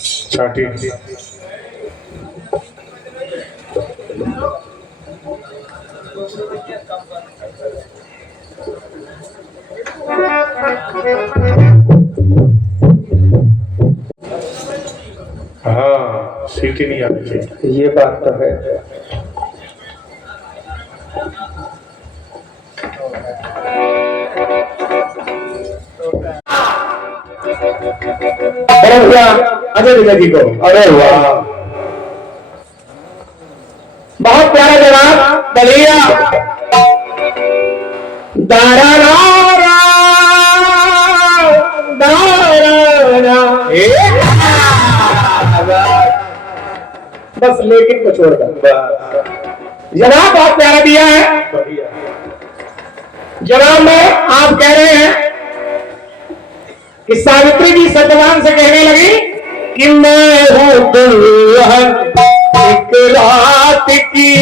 छाटी हाँ, सीटी नहीं आनी चाहिए। ये बात तो है। अरे भैया अजय भैया जी को, अरे वाह, बहुत प्यारा जवाब बलिया। दारा दारा दारा बस लेकिन को छोड़कर जवाब बहुत प्यारा दिया है। जवाब में आप कह रहे हैं कि सावित्री जी सत्यवान से कहने लगी कि मैं हूं दुल्हन एक रात की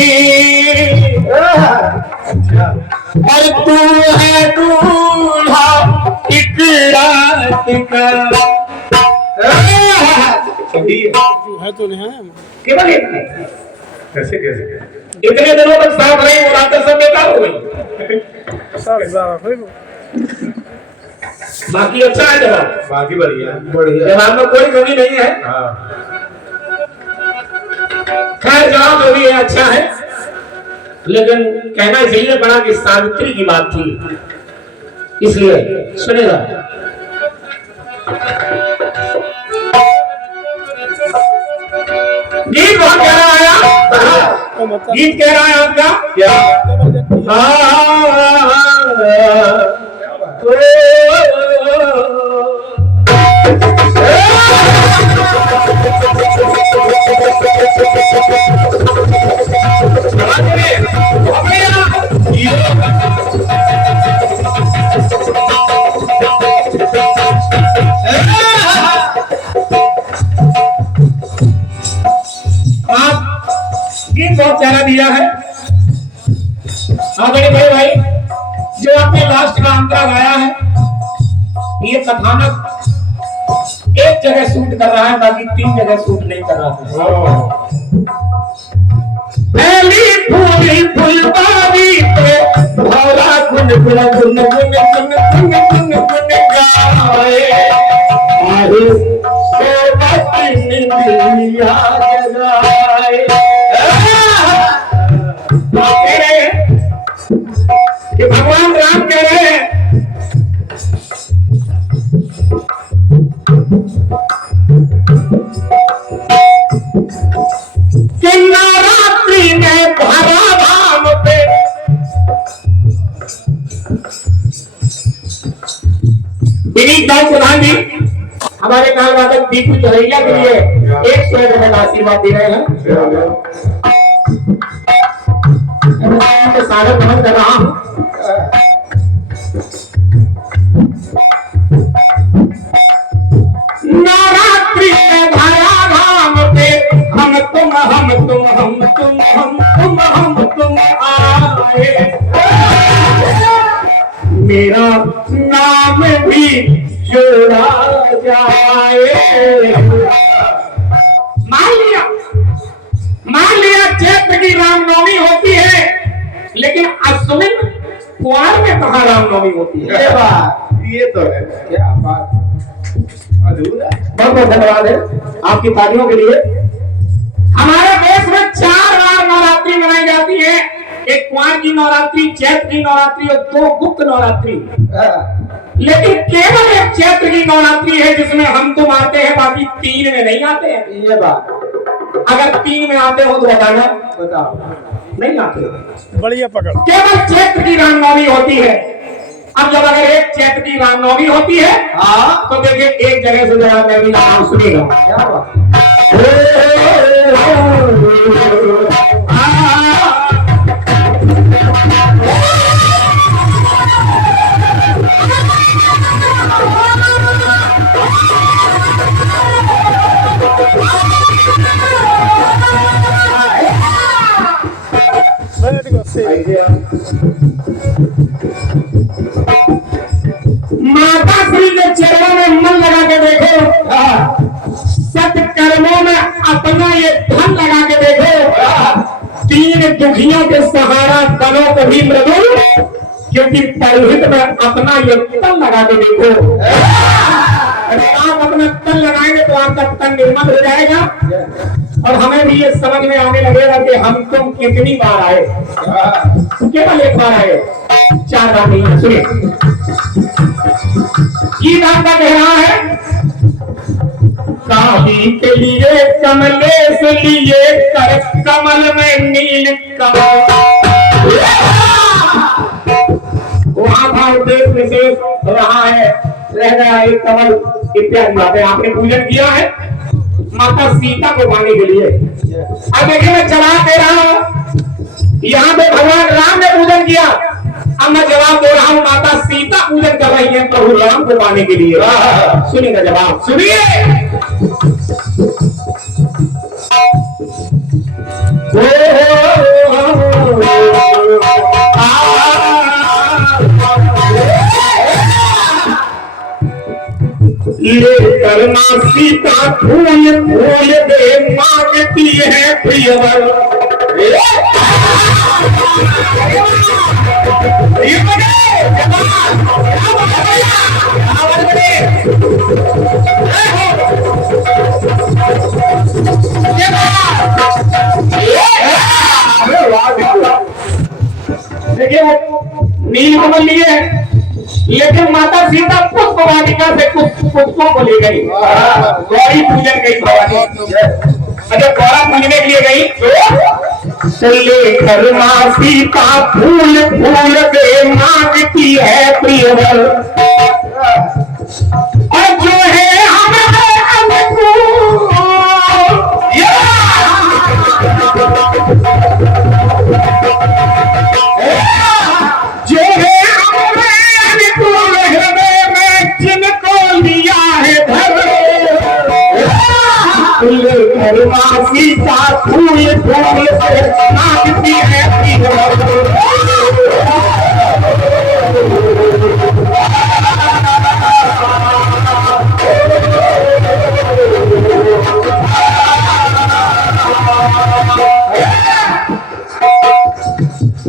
और तू है दूल्हा एक रात का। है तो नहीं है केवल कैसे कैसे इतने दिनों तक साफ रही मुरादें सब बेकार हो गई। बाकी अच्छा है जवाब, बाकी बढ़िया जवाब में कोई कमी नहीं है। खैर जवाब जो भी है अच्छा है, लेकिन कहना चाहिए बड़ा कि सावित्री की बात थी, इसलिए सुनेगा। गीत बहुत कह रहा आया, गीत कह रहा है आपका क्या? गीत बहुत प्यारा दिया है। हाँ बड़े बड़े भाई, जो आपने लास्ट का अंतरा गाया है, ये कथानक एक जगह शूट कर रहा है, बाकी 3 जगह शूट नहीं कर रहा है। पहली फूली फुलबारी पे भौरा गुन गुन गुन गुन गुन गुन गुन गुन गाए, आए सोबत निंदिया जगाए। कह रहे हैं कि भगवान राम कह रहे हैं कि नवरात्रि में भरा धाम पे विनीत दास प्रधान जी हमारे नाल वादक दीपू चौरैया के लिए 100 रुपए का आशीर्वाद दे रहे हैं। मैं सागर भ्रमण कर रहा हूं। नवरात्रि में भरा धाम पे हम तुम आए, मेरा नाम भी जोड़ा जाए। मान लिया चैत्र की रामनवमी होती है, लेकिन अश्विन कुआर में कहाँ रामनवमी होती है? ये तो है, क्या बात, बहुत बहुत धन्यवाद है आपकी तालियों के लिए। हमारे देश में 4 बार नवरात्रि मनाई जाती है, एक कुआर की नवरात्रि, चैत्र की नवरात्रि और 2 गुप्त नवरात्रि। लेकिन केवल एक चैत्र की नवरात्रि है जिसमें हम तुम आते हैं, बाकी 3 में नहीं आते हैं। ये बात, अगर 3 में आते हो तो बताना, बताओ नहीं आते, बढ़िया पकड़। केवल चैत्र की रामनवमी होती है। अब जब अगर एक चैत्र की रामनवमी होती है, तो देखिए एक जगह से जरा मैं भी नाम सुनेगा। क्या बात, माता श्री के चरणों में मन लगा के देखो, सत्य बुद्धियों के सहारा तनों को भी मृदुल, क्योंकि परहित में अपना ये तन लगा के देखो। अगर आप अपना तन लगाएंगे तो आपका तन निर्मल हो जाएगा और हमें भी ये समझ में आने लगेगा कि हम तुम कितनी बार आए। केवल एक बार आए, 4 बार नहीं है। सुनिए, गीत आपका कह रहा है, काली के लिए कमलेश लिए कर कमल में नील कमल, वहां था उद्देश्य विशेष रहा है, रह गया एक कमल इत्यादि बातें। आपने पूजन किया है माता सीता को पाने के लिए। अब देखिए, मैं जवाब दे रहा हूं, यहाँ पे भगवान राम ने पूजन किया, अब मैं जवाब दे रहा हूं माता सीता पूजन कर रही है प्रभु राम को पाने के लिए। सुनिएगा जवाब, सुनिए। लेकर मां सीता फूल फूल दे मांगती है प्रियवर, देखिए नीलकमल लिए, लेकिन माता सीता पुष्प वाटिका से कुछ पुष्पों को ले गई, गौरी पूजन गई भवानी। अच्छा, गौरा पूजने के लिए गई तो लेकर मां सीता फूल फूल दे मांगती है प्रियवर, और जो है हमारे अनुकूल, जो है हमारे अनुकूल हृदय में जिनको लिया है धर, लेकर मां सीता फूल फूल से मांगती है प्रियवर।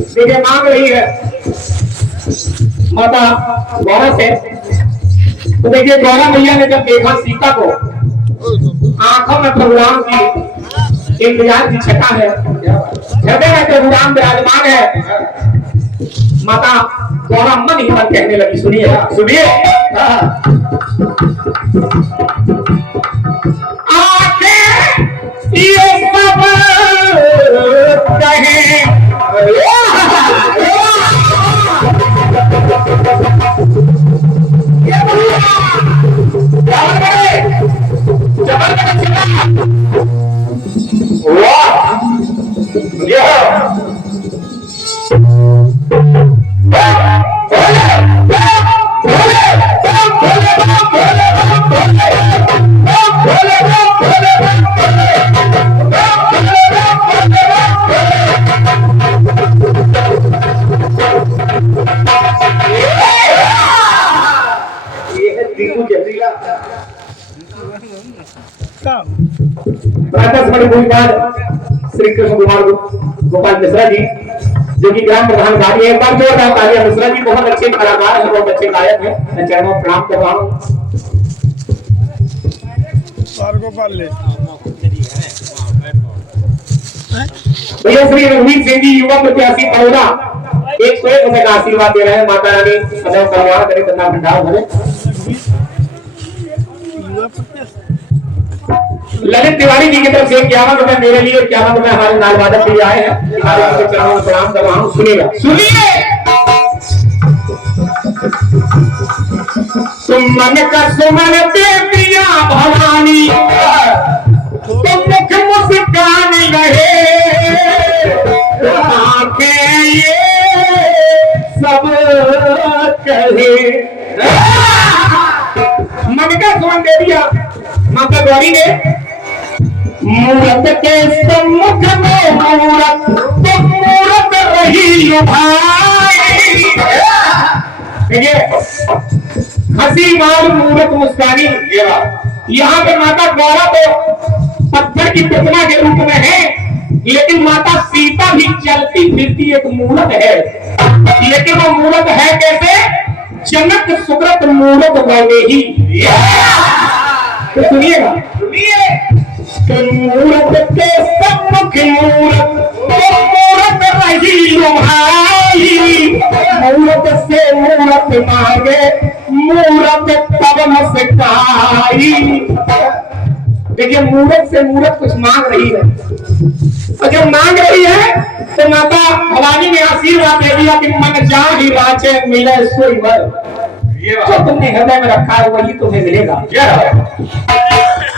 देखिए, मांग रही है माता गौरा से। तो देखिए, गौरा मैया ने जब देखा सीता को, आंखों में प्रभु राम की इंतजार की छटा है, हृदय में प्रभु राम विराजमान है, माता गौरा मन ही मन कहने लगी। सुनिए सुनिए, आंखें ये सब कहें, श्री कृष्ण कुमार गोपाल मिश्रा जी, जो कि ग्राम प्रधान कार्य है। एक बार जोरदार तालियां। मिश्रा जी बहुत अच्छे कलाकार हैं, बहुत अच्छे गायक हैं, मैं चरणों में प्रणाम कर रहा हूँ। भैया श्री रघुवीर सिंह जी, युवा प्रत्याशी पौधा, 101 रुपए का आशीर्वाद दे रहे हैं। माता रानी सदैव कल्याण करे तथा भंडार भरे। ललित तिवारी जी की तरफ से 51 रुपए मेरे लिए, 51 रुपए हमारे नाल वादक के लिए आए हैं। चरणों में प्रणाम कर रहा हूँ। सुनिएगा, सुनिए। सुमन का सुमन दे दिया भवानी, तो मुख मुस्कान रहे, आंखें ये सब कहे। मन का सुमन दे दिया माता गौरी ने, मूरत के सम्मुख में मूरत, तो मूरत रही लुभाई। देखिए, हंसी मार मूरत मुस्कानी। यहाँ पे माता गौरा तो पत्थर की प्रतिमा के रूप में है, लेकिन माता सीता भी चलती फिरती एक मूरत है, लेकिन वो मूरत है कैसे? जनक सुकृत मूरत बने ही। तो सुनिएगा, मूरत के सम्मुख मूरत मूरत रही भाई, मूरत से मूरत मांगे मूरत तब मुस्काई। देखिए मूरत से मूरत कुछ मांग रही है, और जब मांग रही है तो माता भवानी ने आशीर्वाद दे दिया कि मन जा ही राचे मिले सोई वर। जो तुमने हृदय में रखा है वही तुम्हें मिलेगा।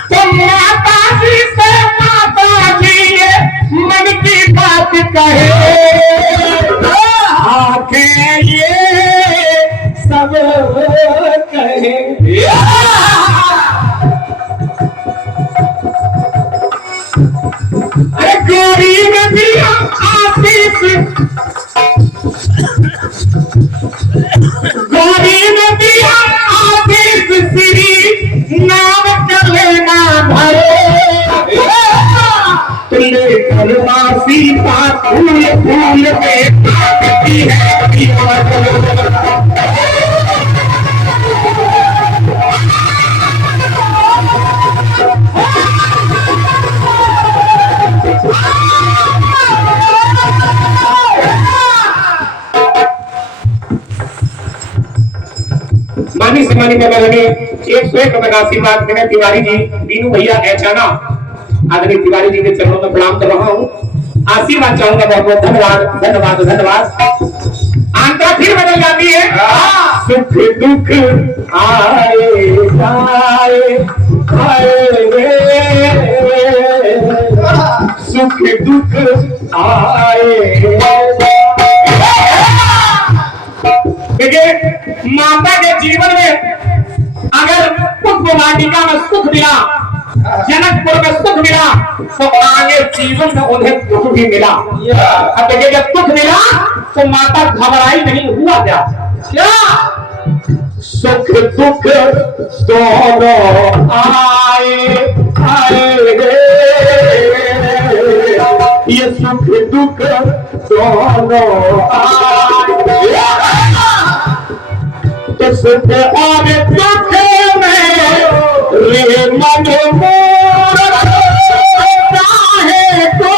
तो माता जी से माता जी मन की बात कहे, आंखें ये सब कहे। अरे गोरी में भी आशीष, गोरी में भी आशीष श्री नाम चलेना भरे, लेकर सीता फूल फूल में काटती है। मानी से मानी में लगे 101 रुपए का आशीर्वाद देने तिवारी जी, बीनू भैया ऐचाना आदरणीय तिवारी जी के चरणों में प्रणाम कर रहा हूँ। आशीर्वाद चाहूंगा, बहुत बहुत धन्यवाद धन्यवाद धन्यवाद। आंतरा फिर बदल जाती है, सुख दुख आए जाए सुख दुख आए। देखिए माता के जीवन में अगर पुष्प वाटिका में सुख मिला, जनकपुर में सुख मिला, तो आगे जीवन में उन्हें दुख भी मिला। अब देखिए जब दुख मिला तो माता घबराई नहीं, हुआ क्या? सुख दुख दोनों आए आए ये सुख दुख दोनों आए, तो सुख और दुख में रे मन मोर चाहे तो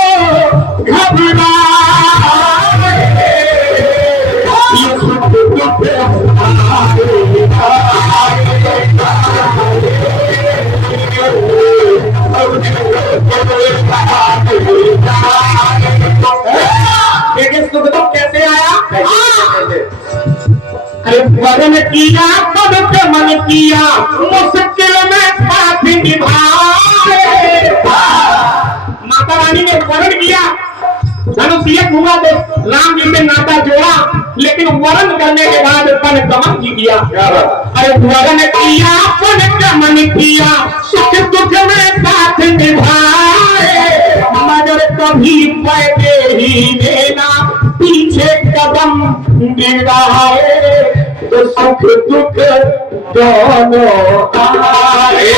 घबरा, ये सुख दुख देखिए सुख दुख कैसे आया? अरे वरन किया तब के मन किया, मुश्किल में साथ निभाए। माता रानी ने वरण किया, धनुषीय हुआ तो राम जी से नाता जोड़ा, लेकिन वरण करने के बाद पन गमन भी किया। अरे वरण किया पन गमन किया, सुख दुख में साथ निभाए, मगर कभी पैदे ही लेना पीछे कदम गिराए, तो सुख दुख दोनों आए।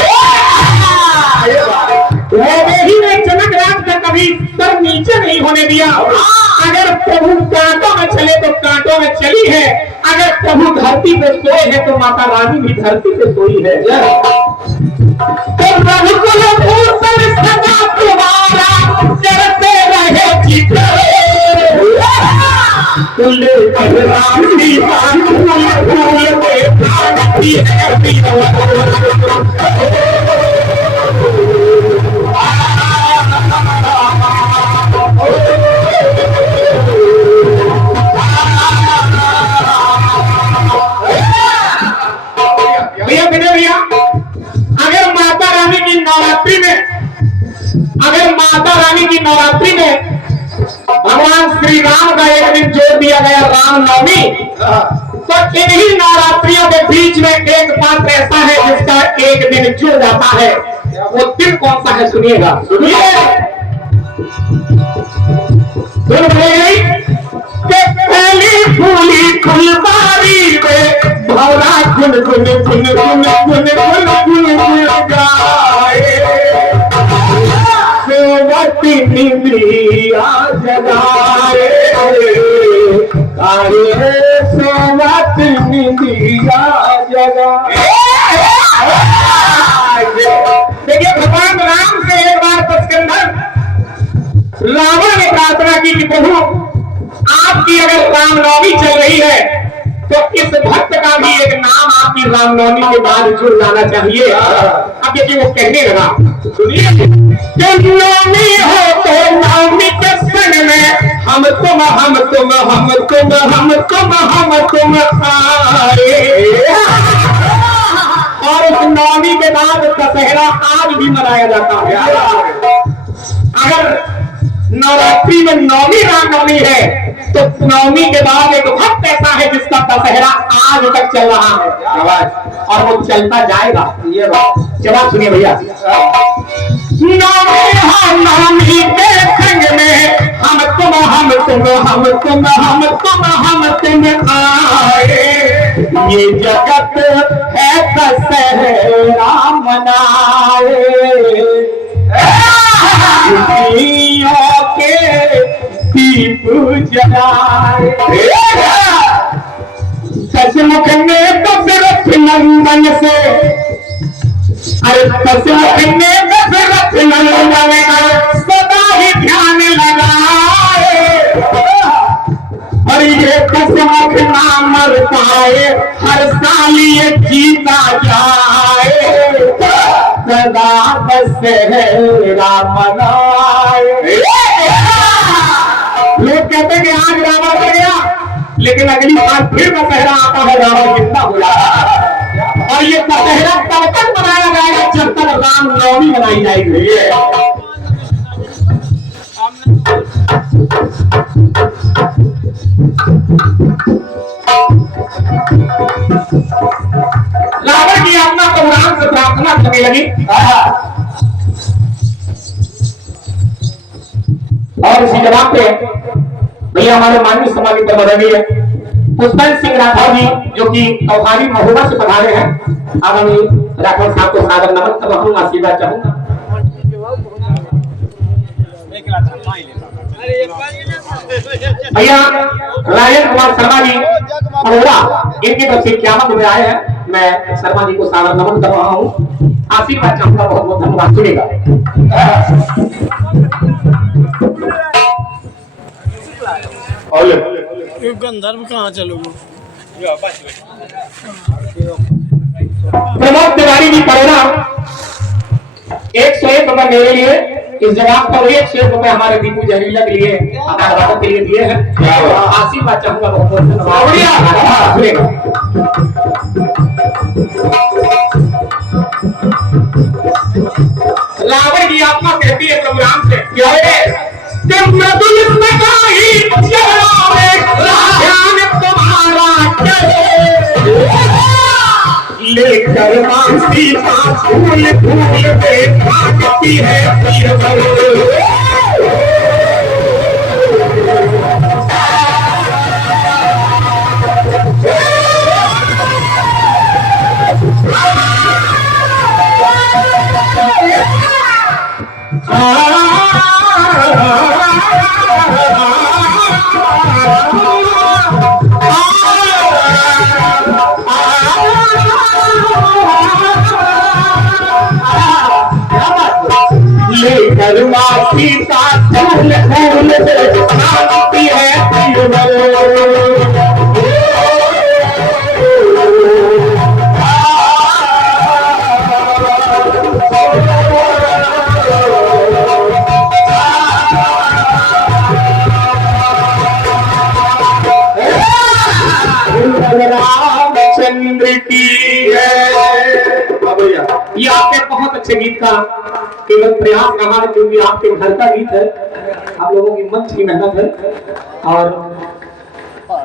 ही ने जनक राज का कभी सर नीचे नहीं होने दिया। अगर प्रभु कांटों में चले तो कांटों में चली है, अगर प्रभु धरती पे सोए है तो माता रानी भी धरती पे सोई है। तो रघुकुल भूषण सदा तुम्हारा चढ़ते रहे चित्र, फूल राम सीता फूल में काटती है। भैया भैया अगर माता रानी की नवरात्रि में, अगर माता रानी की नवरात्रि में भगवान श्री राम का एक दिन जोड़ दिया गया रामनवमी, तो इन्हीं नवरात्रियों के बीच में एक पात्र ऐसा है जिसका एक दिन जुड़ जाता है। वो दिन कौन सा है? सुनिएगा, सुनिए। सुन गई पहली फूली फुलबारी में भौरा गुन गुन गुन गुन गुन गुन गुन गुन गाए, सेवती निंदिया जगाए, अरे सोवत निंदिया जगाए। देखिए भगवान राम से एक बार पुष्कर रावण ने प्रार्थना की कि प्रभु आपकी अगर रामनवमी चल रही है तो इस भक्त का भी एक नाम आपकी रामनवमी के बाद जुड़ जाना चाहिए। अब देखिए वो कहने लगा, सुनिए, जब नवमी हो तो नवमी के क्षण में हम तुम आए। और उस नवमी के बाद दशहरा आज भी मनाया जाता है। अगर नवरात्रि में नवमी रामनवमी है तो नवमी के बाद एक भक्त ऐसा है जिसका दशहरा आज तक चल रहा है और वो चलता जाएगा। ये बात जवाब सुनिए भैया। नवमी के संग में हम तुम आए, ये जगत है दशहरा मनाए, के दीप जलाए। सचमुख ने दशरथ नंदन से, अरे सचमुख ने दशरथ नंदन का सदा ही ध्यान लगाए, और ये दशमुख ना मर पाए, हर साल ये जीता जाए, सदा दशहरा मनाए। लोग कहते हैं कि आज रावण मर गया, लेकिन अगली बार फिर दशहरा आता है, रावण कितना हो जाता है। और ये दशहरा तब तक मनाया जाएगा जब तक रामनवमी मनाई जाएगी। रावण की आत्मा को राम से प्रार्थना करने लगी, और इसी जवाब पे भैया हमारे माननीय समाज के मदनी है पुष्पन सिंह राठौर जी, जो कि कौहारी महोबा से पधारे हैं। आगामी राठौर साहब को सादर नमन कर रहा हूँ, आशीर्वाद चाहूंगा। भैया राजेंद्र कुमार शर्मा जी महोबा, इनकी तरफ से 51 में आए हैं। मैं शर्मा जी को सादर नमन कर रहा हूँ, आशीर्वाद चाहूंगा। बहुत बहुत धन्यवाद। सुनेगा गंधर्व कहाँ चलोगे? प्रमोद तिवारी जी परोरा 101 रुपए मेरे लिए, इस जवाब पर 101 रुपए हमारे दीपू जहरीला के लिए, अनाथ के लिए दिए हैं। आशीर्वाद चाहूंगा। बहुत बहुत धन्यवाद। रावण की आत्मा कहती है प्रभु राम से, क्या है लेकर सीता फूल फूल पे भागती है। सीता फूल फूल भागती है। रामचंद्र की ये आपके बहुत अच्छे गीत का केवल प्रयास रहा है, क्योंकि आपके घर का गीत है, आप लोगों की मंच की मेहनत है। और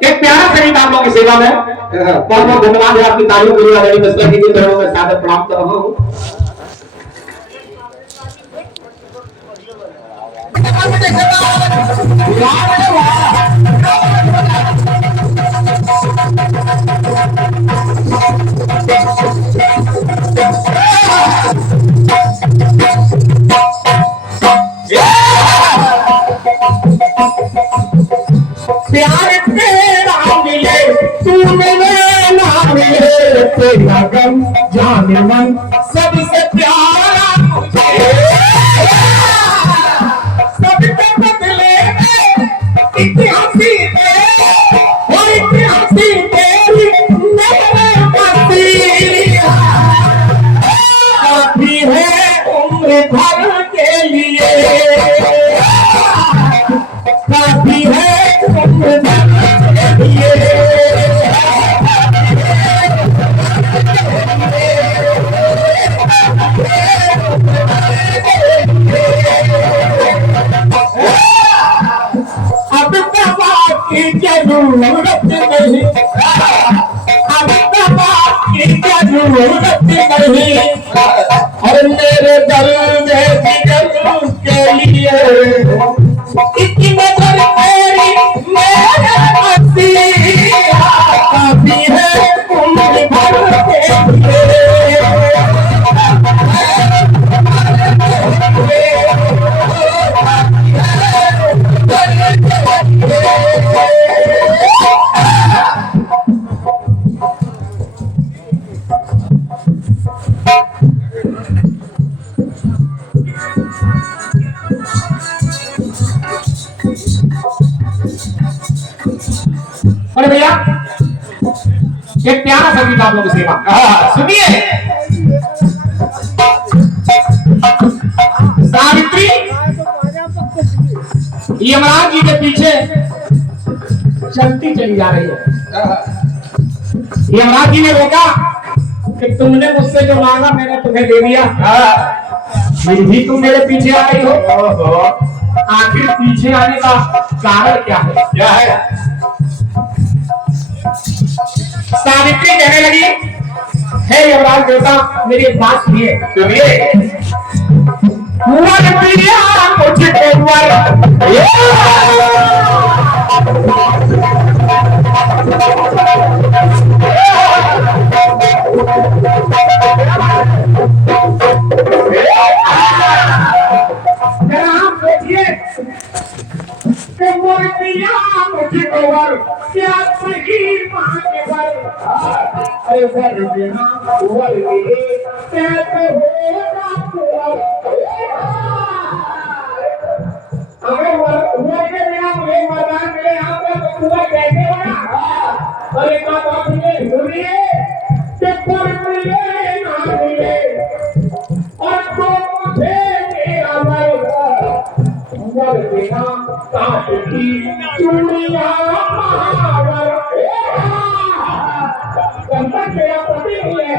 एक प्यारा सा गीत आप लोगों की सेवा में, बहुत बहुत धन्यवाद है आपकी तालियों के लिए। मेरी मिस्टर जी की तरफ मैं सादर प्रणाम कर रहा हूँ। Yeah! प्यार तेरा मिले तू मिले ना मिले, तेरा गम जाने मन सबसे प्यारा मुझे, सबके बदले में इतिहासी इतिहासी तेरी मेरे बसी, काफी है उम्र भर के लिए, काफी है उम्र भर के लिए। अब दवा की जरूरत नहीं, अब दवा की जरूरत नहीं, और मेरे दर्द जिगर के लिए इतनी नजर मेरी मेरे हंसी, काफी है उम्र भर के लिए। अरे भैया एक प्यारा सा गीत आप लोगों की सेवा सुनिए। सावित्री यमराज जी के पीछे चलती चली जा रही है। यमराज जी ने रोका कि तुमने मुझसे जो मांगा मैंने तुम्हें दे दिया, फिर भी तुम मेरे पीछे आ रही हो। आखिर पीछे आने का कारण क्या है? क्या है? सावित्री कहने लगी, हे यमराज देवता मेरी एक बात सुनिए। वर प्रिया मुझको वर, जरा आप सोचिए कि वर प्रिया मुझको वर, क्या सही मांगे वर, अरे वर बिना वर मिले कैसे होगा वर, अरे वर के बिना मुझे वरदान मिले यहाँ पे तो वर कैसे होगा। अरे क्या बात है, सुनिए कि वर मिले ना मिले और तो मुझे मेरा वर बिना काश की चूड़ियां महावर, संकट मेरा पति नहीं है,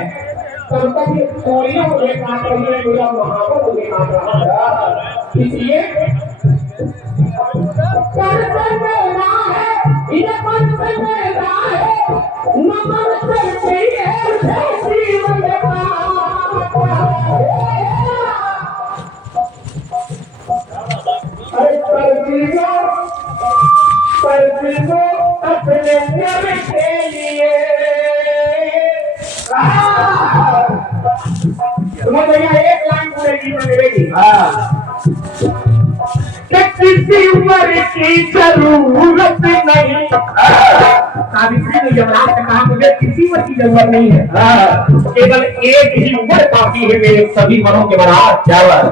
संकट की चूड़ियां मुझे काट रही है, मेरा महावर मुझे काट रहा है। इसलिए पर से मेरा है, इन्हें पर से मेरा है, नमन करती है जीवन का। परवीनो अपने प्यार के लिए, तुम्हें भैया एक लाइन पूरे गीत में मिलेगी कि किसी उम्र की जरूरत नहीं। सावित्री ने यमराज से कहा मुझे किसी उम्र की जरूरत नहीं है, केवल एक ही उम्र काफी है मेरे सभी मनों के बराबर। क्या बात,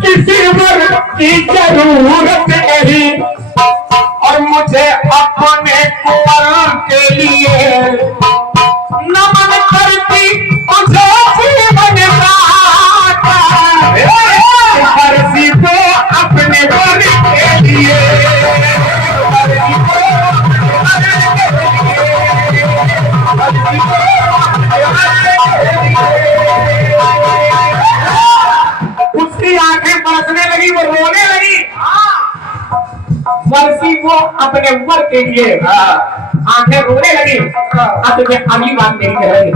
किसी उम्र की जरूरत नहीं और मुझे अपने कुंवर के लिए नमन करती मुझे जीवन हरसी को अपने वर के लिए, उसकी आंखें बरसने लगी, वो रोने लगी। वर्षी को अपने वर के लिए आंखें रोने लगी। अब तुम्हें अगली बात मेरी कह रही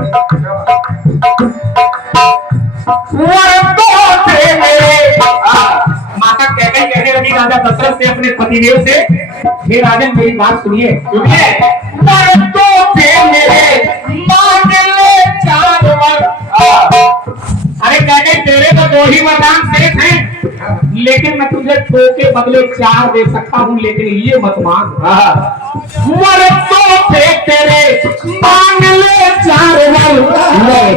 माता कहने लगी राजा दशरथ से अपने पतिदेव से, हे राजन मेरी बात सुनिए, वर तो थे मेरे मांग ले 4 वर। अरे कह तेरे तो 2 ही वरदान शेष हैं, लेकिन मैं तुझे दो के बदले 4 दे सकता हूँ, लेकिन ये मत मांग। मर तो थे तेरे मांग ले 4 वर,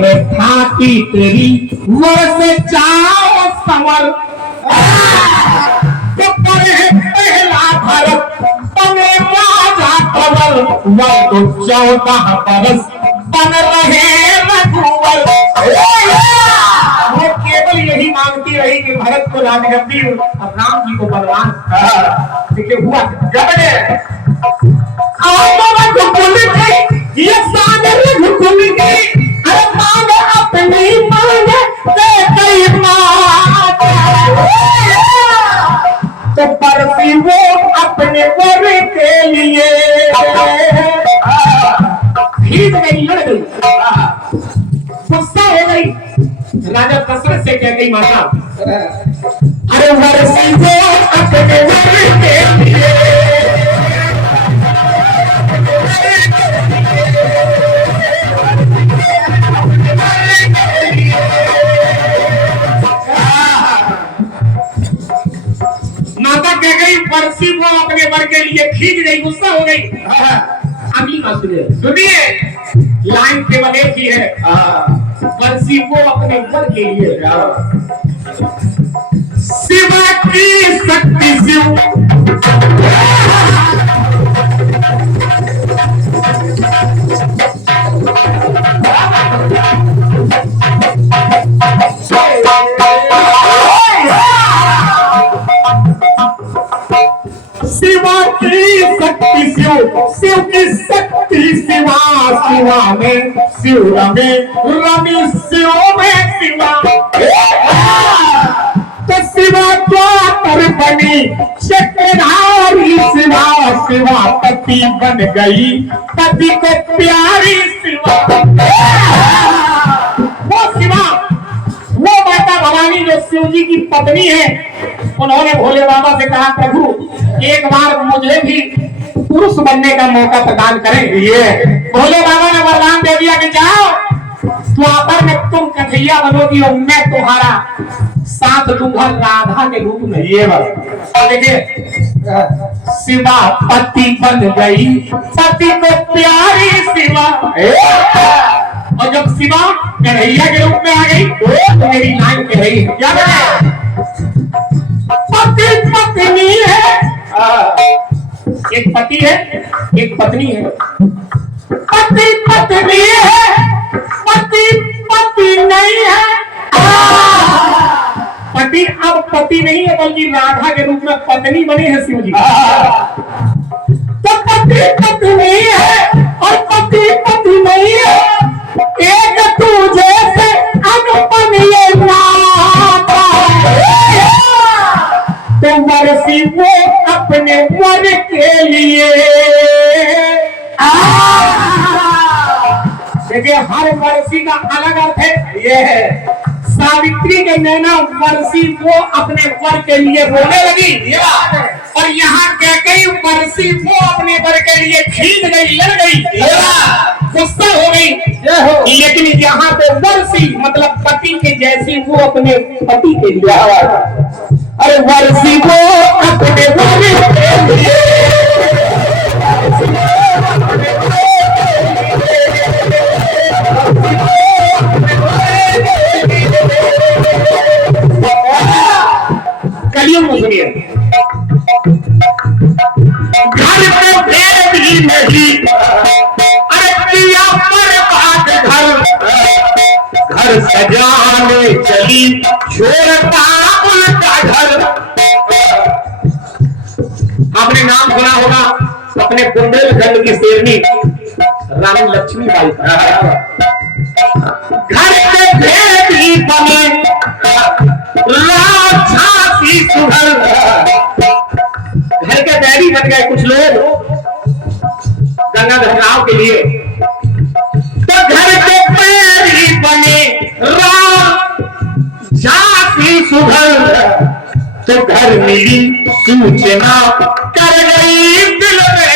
मैं फाकी तेरी वर से जाओ संवर। तो पढ़े पहला भरत बने राजा कंवर, वह तो 14 बरस बन रहे रघुवर। वो केवल यही मांगती रही कि भरत को राजगद्दी और राम जी को बलवान। देखिए हुआ गबड़े ये सागर घुल गई, अरे मांग अपनी मांग कई मांग। तो बरसी वो अपने वर के लिए खींच गई, लड़ गई, गुस्सा हो गई। राजा दशरथ से कह गई माता, अरे बरसी वो अपने वर के लिए माता कह गई, बरसी वो अपने वर के लिए खींच गई, गुस्सा हो गई। अगली बात सुनिए, लाइन के बगैर की है। बरसी वो अपने वर के लिए शिव की शक्ति शिव शिवा की शक्ति शिव की शक्ति शिवा, शिवा में शिव रमे रमी शिव में शिवा। तो शिवा क्या कर बनी चक्रधारी शिवा, शिवा पति बन गई पति को प्यारी शिवा। वो शिवा वो माता भवानी जो शिव जी की पत्नी है, उन्होंने भोले बाबा से कहा, प्रभु एक बार मुझे भी पुरुष बनने का मौका प्रदान करें। ये भोले बाबा ने वरदान दे दिया कि जाओ द्वापर में तुम कन्हैया बनोगी और मैं तुम्हारा साथ दूंगा राधा के रूप में। ये बात देखिए, शिवा पति बन गई पति को प्यारी शिवा। और जब शिवा कन्हैया के रूप में आ गई तो मेरी लाइन कह रही है, क्या बने पति पत्नी है, एक पति है एक पत्नी है, पति पत्नी है पति पति नहीं है। पति अब पति नहीं है बल्कि राधा के रूप में पत्नी बनी है शिव जी। तो पति पत्नी है और पति पति नहीं है, एक तुझे से अनुपम ये नाता। तो बरसी वो अपने वर के लिए देखिए, हर बरसी का अलग अर्थ है। ये है सावित्री के नैना बरसी वो अपने वर के लिए रोने लगी, ये बात है। और यहाँ कैकेयी बरसी वो अपने वर के लिए खींच गई, लड़ गई, गुस्सा हो गई। लेकिन यहाँ पे बरसी मतलब पति के जैसी वो अपने पति के लिए, अरे बरसी वो अपने वर के लिए कलियुग में सुनिए, घर पे भेद भी नहीं, अरे पिया बर्बाद घर सजाने चली छोड़ता उनका घर। आपने नाम सुना होगा अपने बुंदेलखंड की शेरनी रानी लक्ष्मीबाई। घर के भेद ही बने झांसी सुधर, घर के डैडी बन गए कुछ लोग गंगाधर राव के लिए। तो घर के पैर ही बने झांसी सुधर, तो घर मिली सूचना कर गई दिल में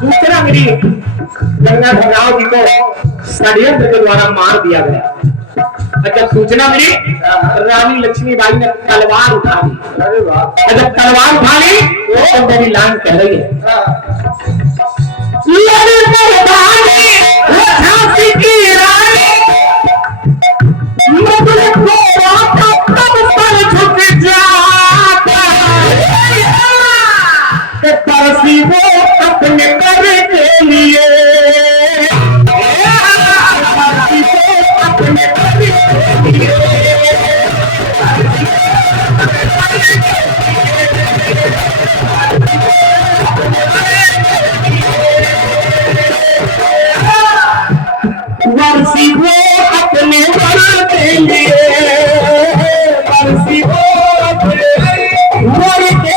सूचना मिली गंगाधर राव जी को षड्यंत्र के द्वारा मार दिया गया। जब सूचना मिली रानी लक्ष्मीबाई ने तलवार उठा ली। अरे वाह। जब तलवार उठा ली तो मेरी लान कह रही है झांसी की रानी परसी वो अपने कर के लिए अपने कर के लिए वर्षी वो अपने कर के लिए वर्षी वो अपने वर के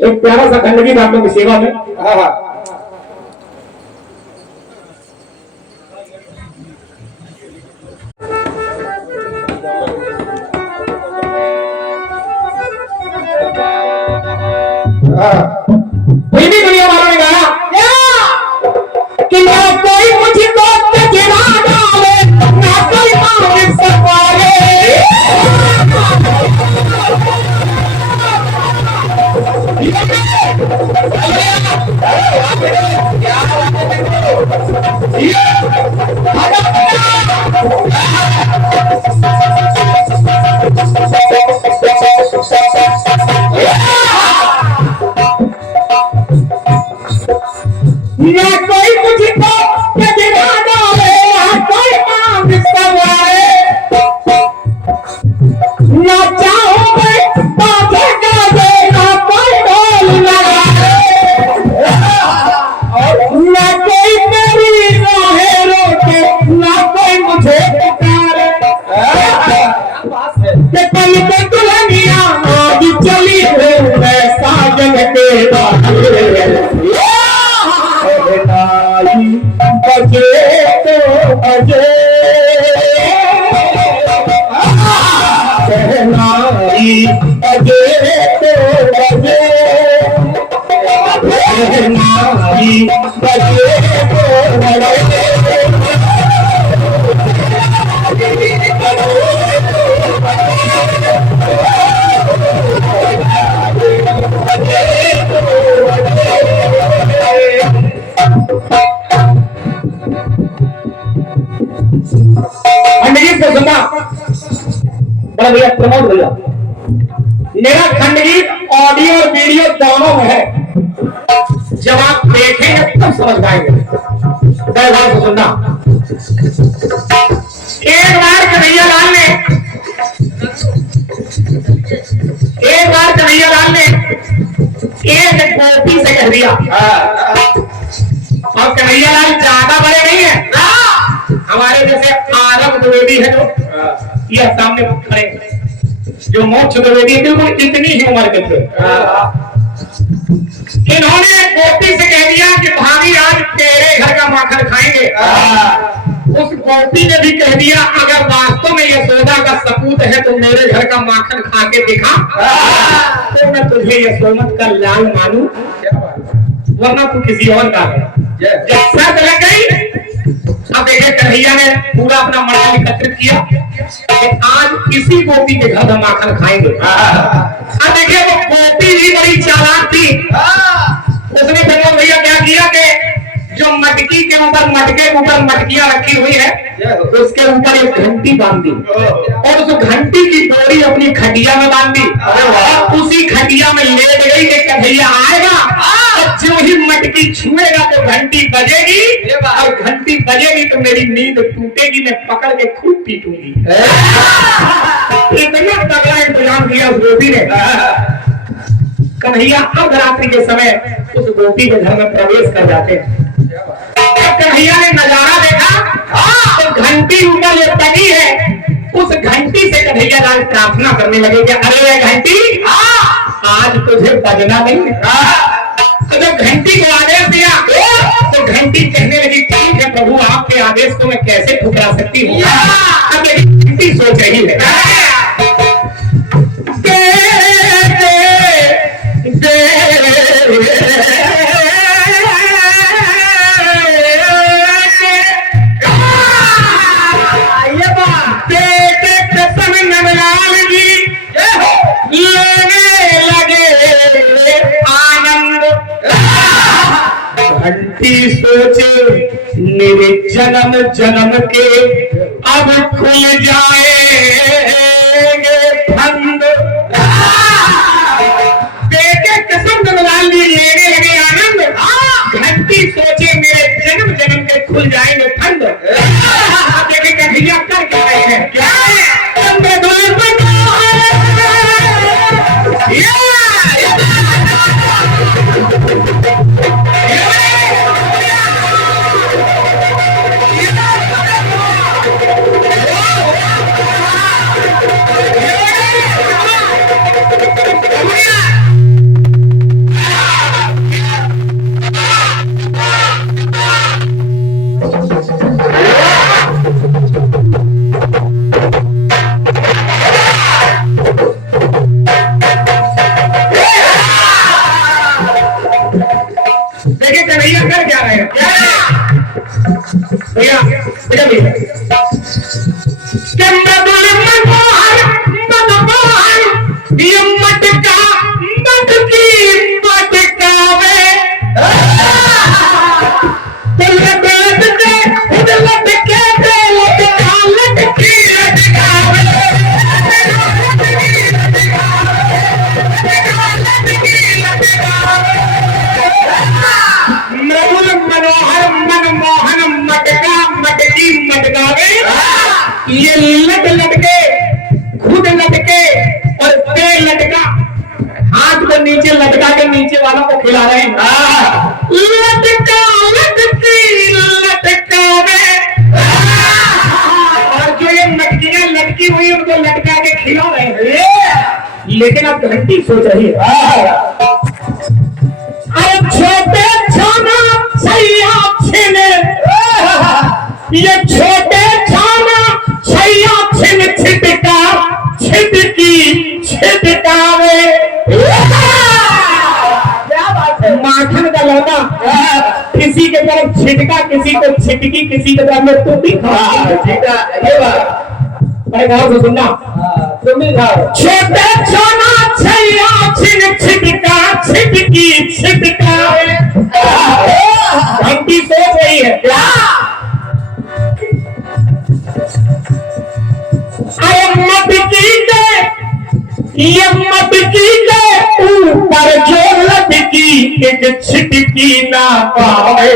एक प्यारा सा खंड गीत आप लोगों की सेवा में। फिल्मी दुनिया वालों ने गाया कि ना कोई मुझको तजरा डाले ना कोई मांग सवाले ना कोई मुझको तजरा डाले ना कोई मांग सवाले ना चाहो मैं बाजे गाजे ना कोई ढोल लगाए ना कोई मेरी राहें रोके ना कोई मुझे पुकारे कि पल पे दुल्हनिया आज चली हूँ मैं साजन के बजे तो बजे सहनाई बजे तो बजे सहनाई बजे तो बजे खंडगीत को सुनना बड़ा भैया प्रमोद भैया मेरा खंडगीत ऑडियो और वीडियो दोनों में है। जब आप देखेंगे तब समझ पाएंगे। ध्यान से सुनना। एक बार कन्हैया लाल ने एक गोपी से कह दिया और कन्हैया लाल ज्यादा बड़े नहीं है हमारे जैसे आरब द्विवेदी है जो यह सामने खड़े जो मोक्ष द्विवेदी है बिल्कुल इतनी ही उम्र के थे। इन्होंने गोपी से कह दिया कि भाभी आज तेरे घर का माखन खाएंगे। उस गोपी ने भी कह दिया अगर वास्तव में यशोदा का सपूत है तो मेरे घर का माखन खा के दिखा तो मैं तुझे यशोमत का लाल मानूं वरना तू किसी और का है। जब शर्त लग गई अब देखिए कन्हैया ने पूरा अपना मंडल एकत्रित किया कि आज इसी गोपी के घर हम माखन खाएंगे। अब देखिए वो गोपी भी बड़ी चालाक थी। उसने प्रमोद भैया क्या किया कि जो मटकी के ऊपर मटकियां रखी हुई है उसके ऊपर एक घंटी बांध दी और उस घंटी की डोरी अपनी खटिया में बांध दी और उसी खटिया में लेट गई कि कन्हैया आएगा जो ही मटकी छुएगा तो घंटी बजेगी और घंटी बजेगी तो मेरी नींद टूटेगी मैं पकड़ के खूब पीटूंगी। इतना तगड़ा इंतजाम किया उस गोपी ने। कन्हैया अब रात्रि के समय उस गोपी के घर में प्रवेश कर जाते हैं। कन्हैया ने नजारा देखा तो घंटी ऊपर जो टंगी है उस घंटी से कन्हैया लाल प्रार्थना करने लगे कि अरे घंटी आज तुझे बजना नहीं। तो जब घंटी को आदेश दिया तो घंटी कहने लगी ठीक है प्रभु आपके आदेश को मैं कैसे ठुकरा सकती हूँ। अब घंटी सोच रही है घंटी सोच मेरे जन्म जन्म के अब खुल जाएंगे फंद। बेटे कसम दिलवाली लेने लगे आनंद। घंटी सोचे मेरे जन्म जन्म के खुल जाएंगे फंद। देखे कन्हैया कर क्या रहे हैं? क्या है? देखिए कन्हैया कर क्या रहे हैं? भैया भैया भैया ये लट लटके खुद लटके और पे लटका हाथ को नीचे लटका के नीचे वालों को खिला रहे हैं। लटका लटकी लटकावे और जो ये मटकियां लटकी हुई उनको लटका के खिला रहे हैं। लेकिन अब घंटी सोच रही है छोटे छाना सैया छिने ये छोटे छाना छैया छिन छिटका छिटकी छिटकावे। क्या बात है? माखन का लौटा किसी के तरफ छिटका किसी को छिटकी किसी के तरफ में तुम भी खाओ। ये बात भाई गौर से सुनना। तुम भी खाओ। छोटे छाना छैया छिन छिटका छिटकी छिटकावे। घंटी सोच रही है क्या? ये मटकी के ऊपर जो लटकी एक छिटकी ना पावे।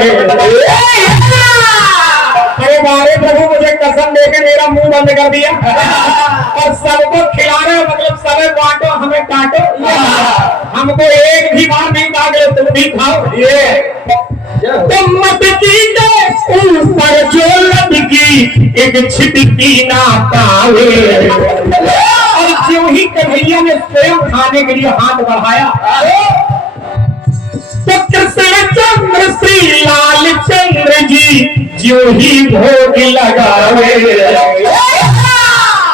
अरे मारे प्रभु मुझे कसम देके मेरा मुंह बंद कर दिया और सबको खिलाना मतलब सबे बांटो हमें काटो। हमको एक भी बार नहीं काटे तुम भी खाओ। ये तुम मटकी के ऊपर जो लटकी एक छिटकी ना पावे। और जो ही कन्हैया ने स्वयं खाने के लिए हाथ बढ़ाया तो कृष्ण चंद्र श्री लाल चंद्र जी जो ही भोग लगावे।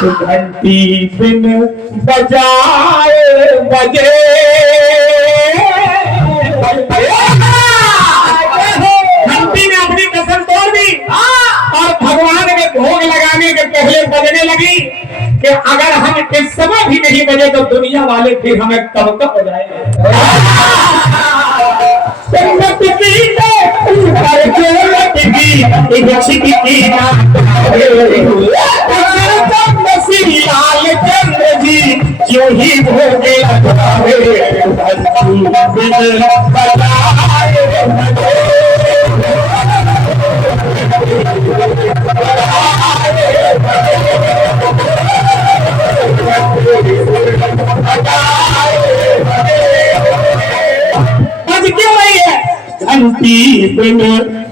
तो घंटी बिन बजाए बजे घंटी ने अपनी कसम तोड़ दी और भगवान के भोग लगाने के पहले बजने लगी कि अगर हम इस समय भी नहीं बजे तो दुनिया वाले फिर हमें कब कब बजाएंगे। लाल चंद्र जी जो ही भोगे बज क्यों रही है? घंटी बिन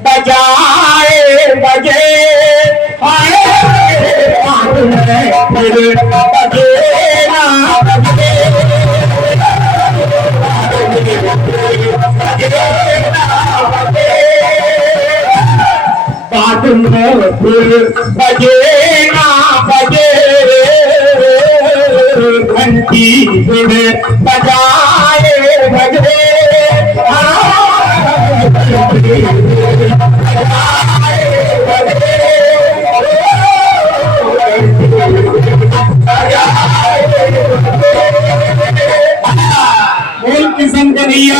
बजाए बजे आए फिर बजेगा बाद में फिर बजेगा बजे घंटी बिन बजाए बजे बोल किशन कन्हैया।